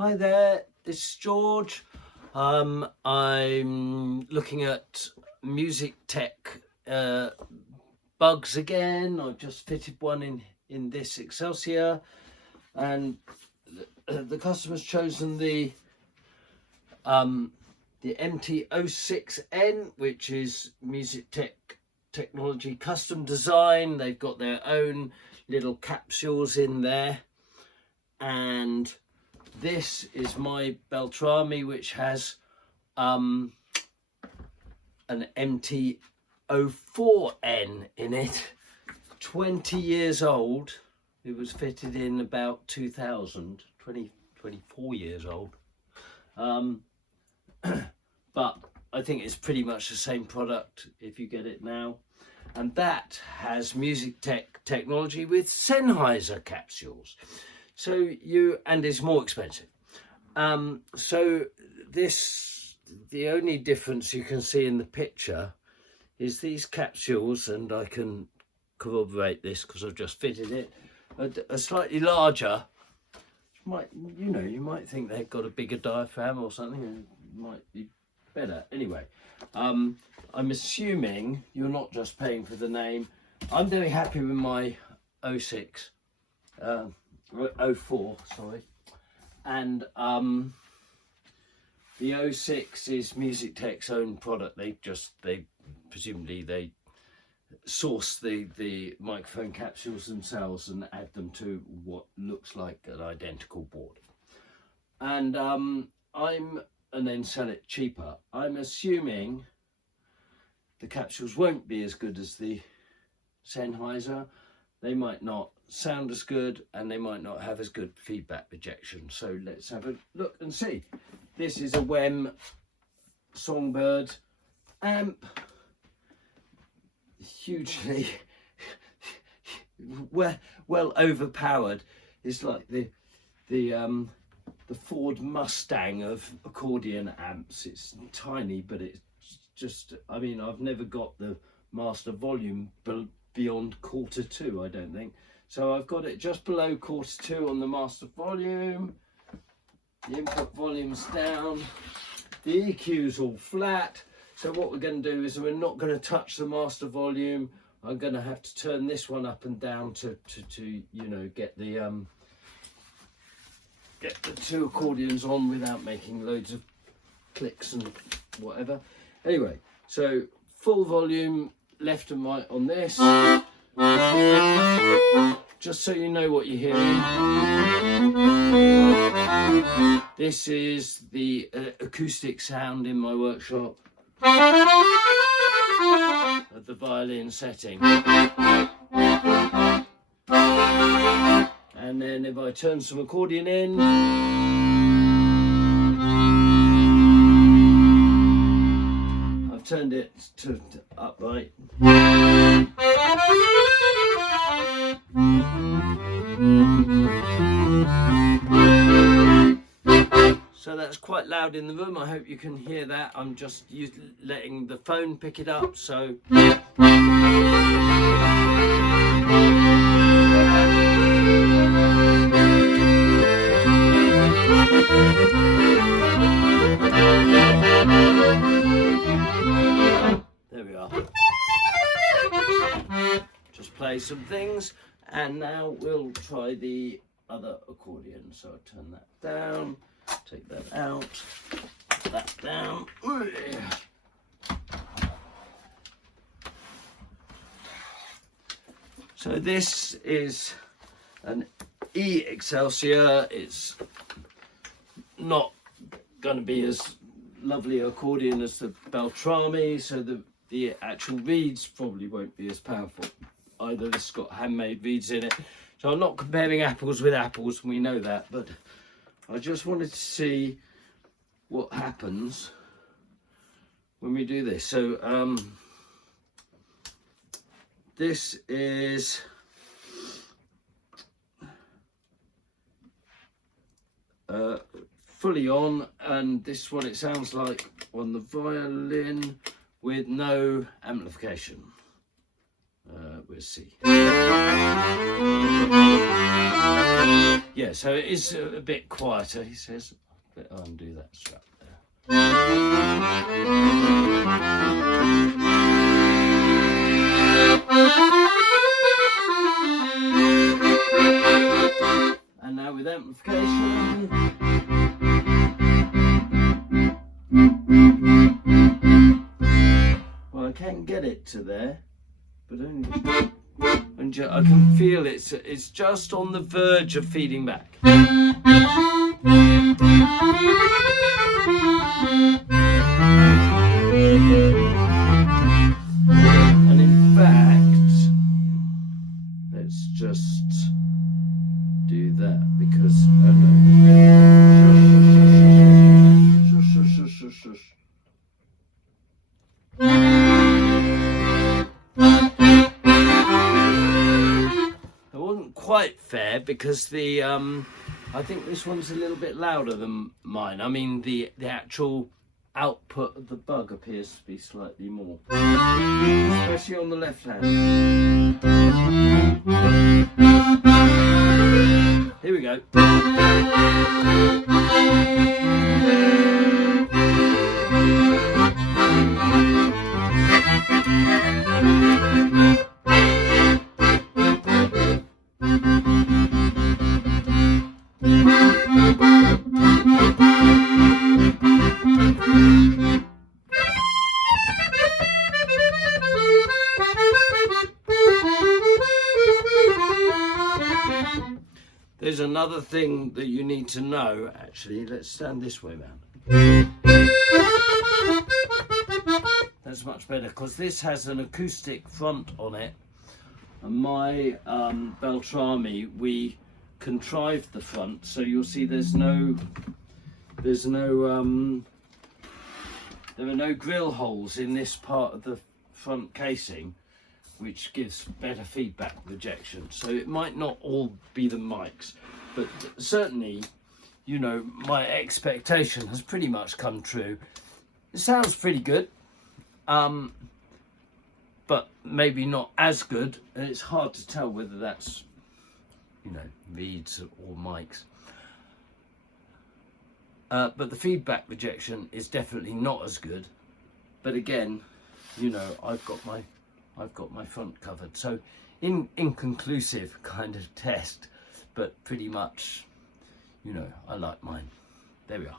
Hi there, this is George. I'm looking at MusicTech bugs again. I've just fitted one in this Excelsia, and the customer's chosen the MT06N, which is MusicTech technology custom design. They've got their own little capsules in there, and this is my Beltrami, which has an MT04N in it. 20 years old. It was fitted in about 2000, 24 years old. But I think it's pretty much the same product if you get it now. And that has MusicTech technology with Sennheiser capsules. So and it's more expensive. So the only difference you can see in the picture is these capsules, and I can corroborate this because I've just fitted it, are slightly larger. You might think they've got a bigger diaphragm or something, and it might be better. Anyway, I'm assuming you're not just paying for the name. I'm very happy with my 06. 04, sorry, and the 06 is MusicTech's own product. They presumably source the microphone capsules themselves and add them to what looks like an identical board, and then sell it cheaper. I'm assuming the capsules won't be as good as the Sennheiser. They might not sound as good, and they might not have as good feedback rejection. So let's have a look and see. This is a WEM Songbird amp, hugely well overpowered. It's like the Ford Mustang of accordion amps. It's tiny, but it's just, I mean, I've never got the master volume beyond Q2, I don't think. So I've got it just below Q2 on the master volume. The input volume's down. The EQ's all flat. So what we're going to do is we're not going to touch the master volume. I'm going to have to turn this one up and down to get the two accordions on without making loads of clicks and whatever. Anyway, so full volume left and right on this, just so you know what you're hearing. This is the acoustic sound in my workshop of the violin setting. And then if I turn some accordion in, I've turned it to upright. So that's quite loud in the room. I hope you can hear that. I'm just letting the phone pick it up. So there we are. Just play some things, and now we'll try the other accordion. So I'll turn that down, take that out, put that down. So this is an E Excelsia. It's not going to be as lovely accordion as the Beltrami, so the actual reeds probably won't be as powerful either. This has got handmade reeds in it, so I'm not comparing apples with apples, we know that, but I just wanted to see what happens when we do this. So this is fully on, and this is what it sounds like on the violin with no amplification. We're let's see. Yeah, so it is a bit quieter, he says. But I'll undo that strap there. And now with amplification. Well, I can get it to there, but only, and I can feel it's just on the verge of feeding back. And in fact, let's just do that because oh no. Shush. It wasn't quite fair because the I think this one's a little bit louder than mine. I mean the actual output of the bug appears to be slightly more, especially on the left hand. Here we go. There's another thing that you need to know, actually. Let's stand this way round. That's much better because this has an acoustic front on it, and my Beltrami, we contrived the front so you'll see there are no grill holes in this part of the front casing, which gives better feedback rejection. So it might not all be the mics, but certainly, you know, my expectation has pretty much come true. It sounds pretty good, but maybe not as good, and it's hard to tell whether that's, you know, reeds or mics. But the feedback rejection is definitely not as good. But again, you know, I've got my front covered, so inconclusive kind of test, but pretty much, you know, I like mine. There we are.